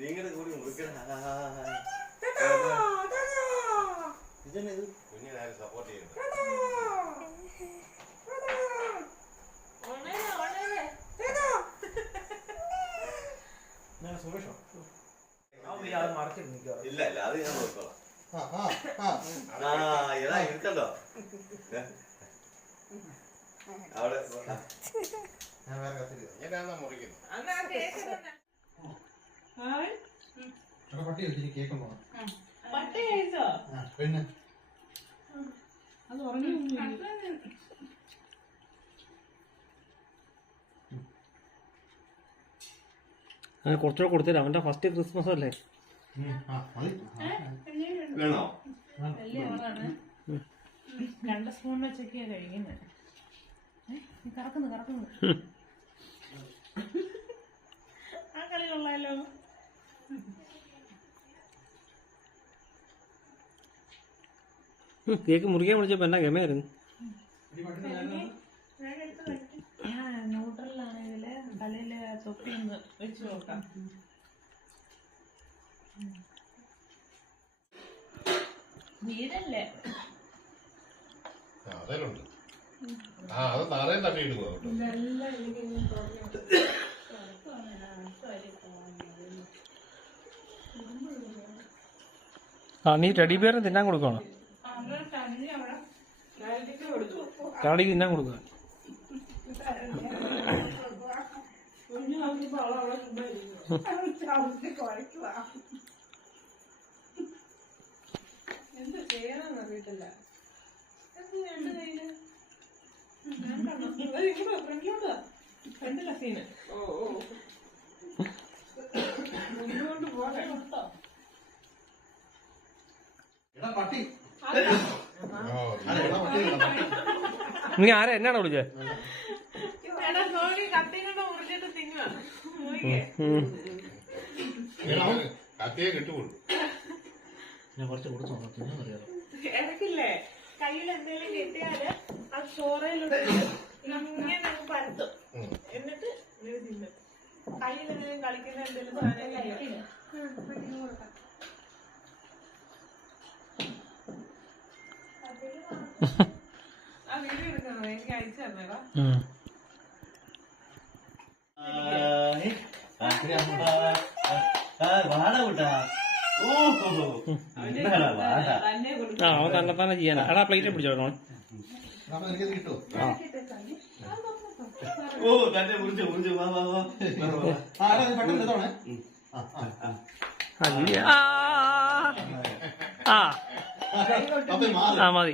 നിങ്ങളുടെ കൂടി മുറിക്കണം. കുഞ്ഞിനാരും സപ്പോർട്ട് ചെയ്യുന്നു. ഇല്ല ഇല്ല, അത് ഞാൻ നോക്കോളാം. ഏതാ ഇരുത്തണ്ടോ അവിടെ പട്ടി വെച്ചിട്ട് കേക്ക് പോണം. പിന്നെ അത് പറഞ്ഞു അങ്ങനെ കുറച്ചുകൂടെ കൊടുത്തില്ല. അവന്റെ ഫസ്റ്റ് ക്രിസ്മസ് അല്ലേ? വേണോ? 2 സ്പൂൺ വെച്ചൊക്കെയാ കഴിക്കുന്നത്. കറക്കുന്നു ആ കളി കൊള്ളാലോ. കേക്ക് മുറിക്കാൻ വിളിച്ചപ്പോ എന്നാ ഗമയായിരുന്നു. ന്യൂട്രലാണെങ്കില് തലയില് തൊപ്പി ഒന്ന് വെച്ച് നോക്കാം. വീടല്ലേ അതിലുണ്ട്. അത് താറേ തട്ടിയിടുക. നീ ടെഡി ബിയറിന് തിന്നാൻ കൊടുക്കണോ? കാടി തിന്നാൻ കൊടുക്കുക. എന്ത് ചെയ്യാനാന്ന് അറിയത്തില്ല. ഫ്രണ്ടില സീന് മുന്നോട്ട് പോകാൻ പട്ടി നീ ആരാ എന്നാണ് വിളിച്ചേ? കത്തിയെ കിട്ടുള്ളൂ. ഞാൻ കുറച്ച് കൊടുത്തു അറിയാലോ. ഇടക്കില്ലേ കയ്യിൽ എന്തെങ്കിലും കിട്ടിയാല് അത് ചോറയിലൂടെ ഇങ്ങനെ പരത്തും. എന്നിട്ട് കയ്യിൽ എന്തെങ്കിലും കളിക്കുന്ന എന്തെങ്കിലും സാധനം ആ വീഡിയോ എടുക്കണോ? എനിക്ക് അയച്ചു തന്നേടാ. അവൻ തന്നെ തന്നെ ചെയ്യാനാ. എടാ പ്ലേറ്റ് പിടിച്ചോളൂ. കിട്ടുമോ? മതി.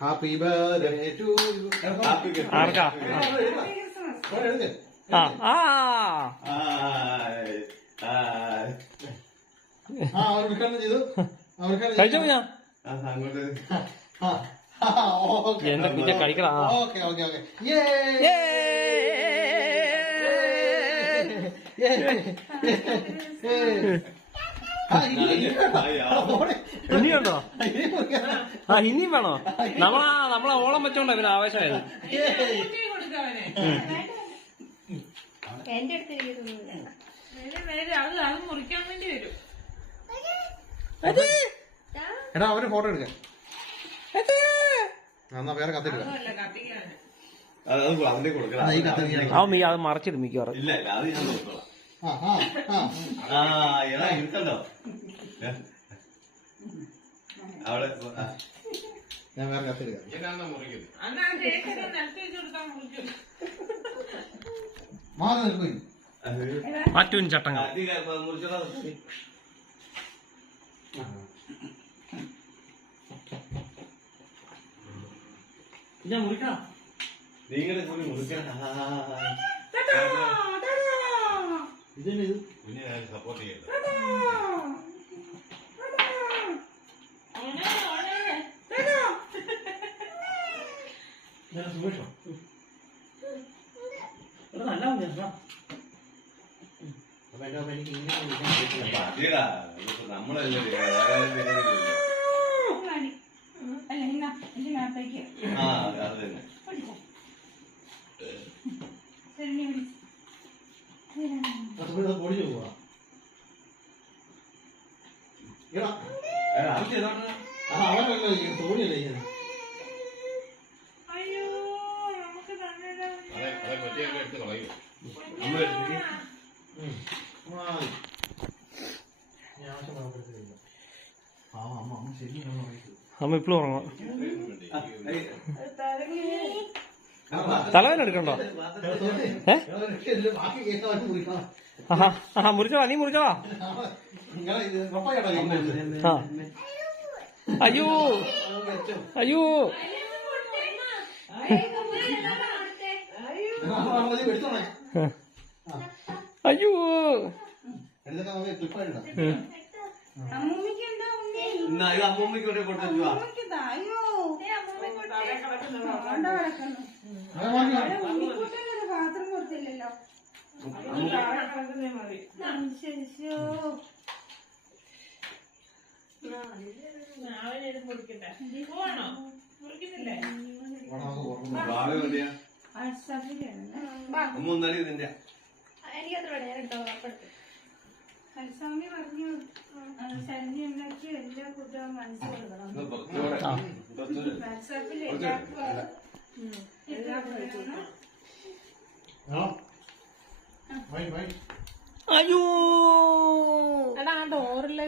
ഹാപ്പി ബർത്ത്ഡേ ടു ആർക്കാ? കഴിച്ചോ ഞാൻ എന്റെ കുഞ്ഞെ കഴിക്കടാ. ഇനിയുണ്ടോ? ഇനിയും വേണോ? നമ്മളെ ഓളം വെച്ചോണ്ടാ പിന്നെ ആവേശമായത്. അത് മുറിക്കാൻ വേണ്ടി വരും. എടാ അവര് ഫോട്ടോ എടുക്കാൻ എന്നാ വേറെ കത്തിട്ട് അത് മറച്ചിടും മിക്കവാറും. ഇല്ല ഇല്ല, അത് ഞാൻ നോക്കോളാം. ഏതാ ഇരുത്തണ്ടോ അവിടെ? ഞാൻ വേറെ കത്തിട്ട് മാറി നിൽക്കും. മറ്റൊരു ചട്ടങ്ങൾ മുറിക്കണം. നിങ്ങളുടെ കൂടി മുറിക്കണം. കുഞ്ഞിനാരും സപ്പോർട്ട് ചെയ്യണ്ട. സുഖേഷോ നല്ല അതിന്റെ അപ്പൊ എനിക്ക് ഇങ്ങനെ വിളിക്കാൻ പറ്റില്ല. മതിയെടാ. ഇതിപ്പോ നമ്മളല്ലേ ചെയ്യുന്നത്. ആരായാലും ചെയ്യുന്നില്ല. അല്ല ഇന്ന ഇതിനകത്തേക്ക് ആ അത് തന്നെ. പിടിച്ചോ. ശരി പിടിച്ചു. അത് പൊടിച്ചു പോവാ. എടാ, അത് ചെയ്തോട്ടെ. അവനല്ലോ തോണിയല്ലേ ചെയ്യുന്നത്. അയ്യോ നമുക്ക് തന്നെ അതെ പറ്റിയൊക്കെ എടുത്ത് കളയൂ. നമ്മളെടുത്ത് അമ്മ ശരിയാണോ പറയുന്നത്? അമ്മ ഇപ്പോഴും ഉറങ്ങാം. തലവേന എടുക്കണ്ടോ? ബാക്കി കേൾക്കാൻ കുറിക്കണം. ആഹാ ആഹാ മുറിച്ചോളാ, നീ മുറിച്ചോളാ. ആ അയ്യോ അയ്യോ അയ്യോ അമ്മൂമ്മക്കുണ്ടോ ഉണ്ണി? എന്നാ ഇത് അമ്മൂമ്മയ്ക്ക് കൊണ്ടേ കൊടുത്തു. അമ്മൂമ്മക്കിതാ. അയ്യോ തലേ കിടക്കുന്നു കൊണ്ട് കിടക്കുന്നു. അവിടെ ഉണ്ണിക്കുട്ടനൊരു പാത്രം കൊടുത്തില്ലല്ലോ. താഴെ കിടക്കുന്നേ മതി. ശരി ശോ. അവനെ മുറിക്കട്ടെ. പോവാണോ? മുറിക്കുന്നില്ലേ? ഭാവി മതിയാ. അൽസഫിലാണ്. അമ്മ ഒന്നാലും ഇതിന്റെ അൽസാമി പറഞ്ഞു ശല്യം ഉണ്ടാക്കി എല്ലാ കുട്ടികളും മനസ്സിലാക്കണം. കുറച്ചുകൂടെ വാട്സാപ്പിൽ എല്ലാവർക്കും അയ്യോ എടാ ആ ഡോറിലെ